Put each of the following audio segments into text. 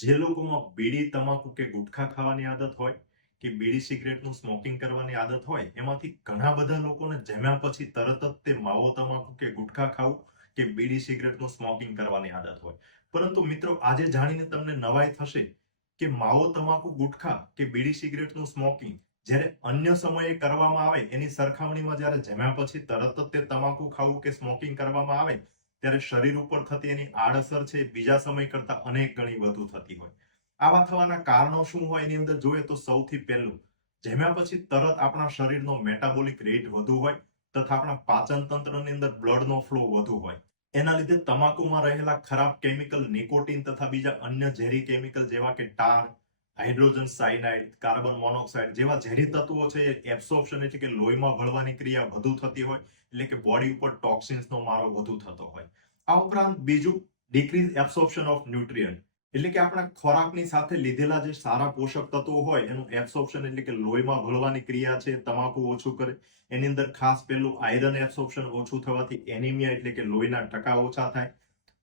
જે લોકોમાં બીડી તમાકુ કે ગુટખા ખાવાની આદત હોય કે બીડી સિગરેટનું સ્મોકિંગ કરવાની આદત હોય એમાંથી ઘણા બધા લોકોને જમ્યા પછી તરત જ તે માવો તમાકુ કે ગુટખા ખાવું કે બીડી સિગરેટનું સ્મોકિંગ કરવાની આદત હોય. પરંતુ મિત્રો આજે જાણીને તમને નવાઈ થશે કે માવો તમાકુ ગુટખા કે બીડી સિગરેટનું સ્મોકિંગ જ્યારે અન્ય સમયે કરવામાં આવે એની સરખામણીમાં જ્યારે જમ્યા પછી તરત જ તે તમાકુ ખાવું કે સ્મોકિંગ કરવામાં આવે ત્યારે શરીર ઉપર થતી એની આડઅસર છે બીજા સમય કરતા અનેક ગણી વધુ થતી હોય. આવા થવાના કારણો શું હોય એની અંદર જોઈએ તો સૌથી પહેલું જમ્યા પછી તરત આપણા શરીરનો મેટાબોલિક રેટ વધુ હોય તથા આપણા પાચન તંત્રની અંદર બ્લડનો ફ્લો વધુ હોય. એના લીધે તમાકુમાં રહેલા ખરાબ કેમિકલ નિકોટીન તથા બીજા અન્ય ઝેરી કેમિકલ જેવા કે ટાર, હાઇડ્રોજન સાયનાઇડ, કાર્બન મોનોક્સાઇડ જેવા ઝેરી તત્વો છે એ એબ્સોર્પ્શન એટલે કે લોહીમાં ભળવાની ક્રિયા વધુ થતી હોય, એટલે કે બોડી ઉપર ટોક્સિન્સનો મારો વધુ થતો હોય. આ ઉપરાંત બીજું ડિક્રીઝ એબ્સોર્પ્શન ઓફ ન્યુટ્રિયન્ટ એટલે કે આપણા ખોરાકની સાથે લીધેલા જે સારા પોષક તત્વો હોય એનું એબ્સોર્પ્શન એટલે કે લોહીમાં ભળવાની ક્રિયા છે તમાકુ ઓછું કરે. એની અંદર ખાસ પેલું આયરન એબ્સોર્પ્શન ઓછું થવાથી એનિમિયા એટલે કે લોહીના ટકા ઓછા થાય.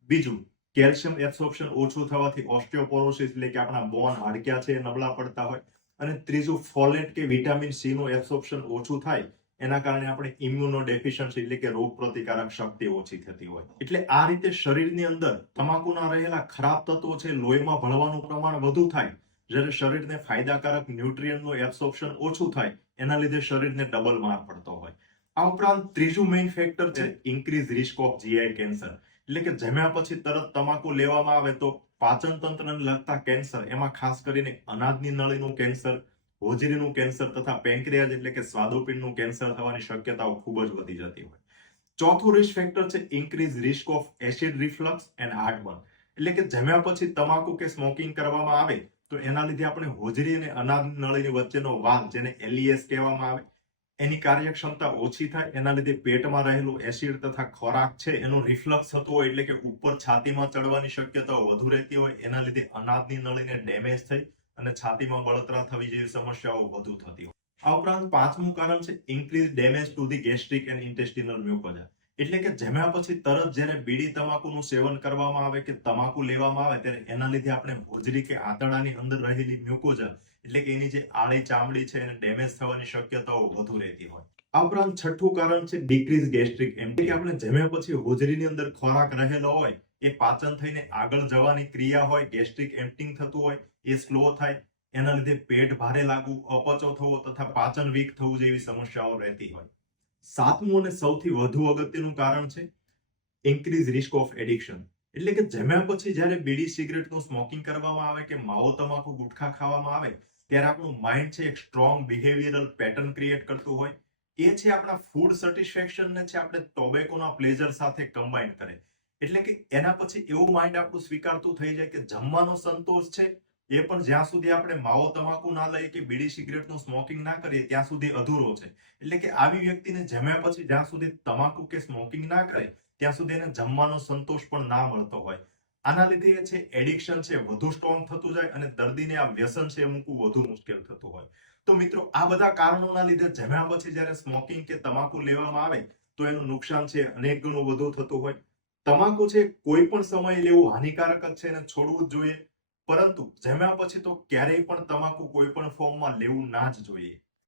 બીજું કેલ્શિયમ એબ્સોર્પ્શન ઓછું થવાથી ઓસ્ટિયોપોરોસિસ એટલે કે આપણા બોન હાડક્યા છે એ નબળા પડતા હોય. અને ત્રીજું ફોલેટ કે વિટામિન સી નું એબ્સોર્પ્શન ઓછું થાય એના કારણે આપણે ઇમ્યુનો ડેફિશિયન્સી એટલે કે રોગ પ્રતિકારક શક્તિ ઓછી થતી હોય. એટલે આ રીતે શરીરની અંદર તમાકુના રહેલા ખરાબ તત્વો છે લોહીમાં ભળવાનું પ્રમાણ વધુ થાય, જ્યારે શરીરને ફાયદાકારક ન્યુટ્રિયન્ટનું એબ્સોર્પ્શન ઓછું થાય એના લીધે શરીરને ડબલ માર પડતો હોય. આ ઉપરાંત ત્રીજું મેઇન ફેક્ટર છે increase risk of GI cancer એટલે કે જમ્યા પછી તરત તમાકુ લેવામાં આવે તો પાચન તંત્રને લગતા કેન્સર, એમાં ખાસ કરીને અનાજની નળીનું કેન્સર, હોજરીનું કેન્સર તથા પેન્ક્રિયાસ એટલે કે સ્વાદુપિંડનું કેન્સર થવાની શક્યતાઓ ખૂબ જ વધી જતી હોય. ચોથું રિસ્ક ફેક્ટર છે increase risk of acid reflux and heartburn એટલે કે જમ્યા પછી તમાકુ કે સ્મોકિંગ કરવામાં આવે તો એના લીધે આપણે હોજરી અને અનાજની નળીની વચ્ચેનો વાલ્વ જેને એલઈએસ કહેવામાં આવે એની કાર્યક્ષમતા ઓછી થાય. એના લીધે પેટમાં રહેલું એસિડ તથા ખોરાક છે એનો રિફ્લક્સ થતો હોય એટલે કે ઉપર છાતીમાં ચડવાની શક્યતાઓ વધુ રહેતી હોય. એના લીધે અનાજની નળીને ડેમેજ થઈ અને છાતીમાં બળતરા થવી જેવી સમસ્યાઓ વધુ થતી હોય. આ ઉપરાંત પાંચમું કારણ છે increase damage to the gastric and intestinal mucosa એટલે કે જમ્યા પછી તરત જ્યારે બીડી તમાકુનું સેવન કરવામાં આવે કે તમાકુ લેવામાં આવે ત્યારે એના લીધે આપણે હોજરી કે આંતરડાની અંદર રહેલી મ્યુકોઝા એટલે કે એની જે આળી ચામડી છે એને ડેમેજ થવાની શક્યતાઓ વધુ રહેતી હોય. આ ઉપરાંત છઠ્ઠું કારણ છે ડિક્રીઝ ગેસ્ટ્રિક એમ કે આપણે જમ્યા પછી હોજરીની અંદર ખોરાક રહેલો હોય એ પાચન થઈને આગળ જવાની ક્રિયા હોય, ગેસ્ટ્રિક એમ્પ્ટિંગ થતું હોય એ સ્લો થાય. એના લીધે પેટ ભારે લાગવું, અપચો થવો તથા પાચન વીક થવું જેવી સમસ્યાઓ રહેતી હોય. સાતમું અને સૌથી વધુ અગત્યનું કારણ છે ઇન્ક્રીઝ રિસ્ક ઓફ એડિક્શન એટલે કે જમ્યા પછી જ્યારે બીડી સિગરેટનું સ્મોકિંગ કરવામાં આવે કે માવો તમાકુ ગુટખા ખાવામાં આવે ત્યારે આપણું માઇન્ડ છે એક સ્ટ્રોંગ બિહેવિયરલ પેટર્ન ક્રિએટ કરતું હોય. એ છે આપણા ફૂડ સેટિસ્ફેક્શનને છે આપણે ટોબેકોના પ્લેઝર સાથે કમ્બાઈન કરે. એટલે કે એના પછી એવું માઇન્ડ આપણું સ્વીકારતું થઈ જાય કે જમવાનો સંતોષ છે એ પણ જ્યાં સુધી આપણે માવો તમાકુ ના લઈએ કે બીડી સિગરેટનું સ્મોકિંગ ના કરીએ ત્યાં સુધી અધૂરો છે. એટલે કે આવી વ્યક્તિને જમ્યા પછી જ્યાં સુધી તમાકુ કે સ્મોકિંગ ના કરે ત્યાં સુધી એને જમવાનો સંતોષ પણ ના મળતો હોય. આના લીધે એ છે એડિક્શન છે વધુ સ્ટ્રોંગ થતું જાય અને દર્દીને આ વ્યસન છે મૂકવું વધુ મુશ્કેલ થતું હોય. તો મિત્રો આ બધા કારણોના લીધે જમ્યા પછી જ્યારે સ્મોકિંગ કે તમાકુ લેવામાં આવે તો એનું નુકસાન છે અનેક ગણું વધુ થતું હોય. તમાકુ છે કોઈ પણ સમયે લેવું હાનિકારક જ છે અને છોડવું જ જોઈએ, પરંતુ જમ્યા પછી તો ક્યારેય પણ તમાકુ કોઈ પણ ફોર્મમાં લેવું ના જ જોઈએ.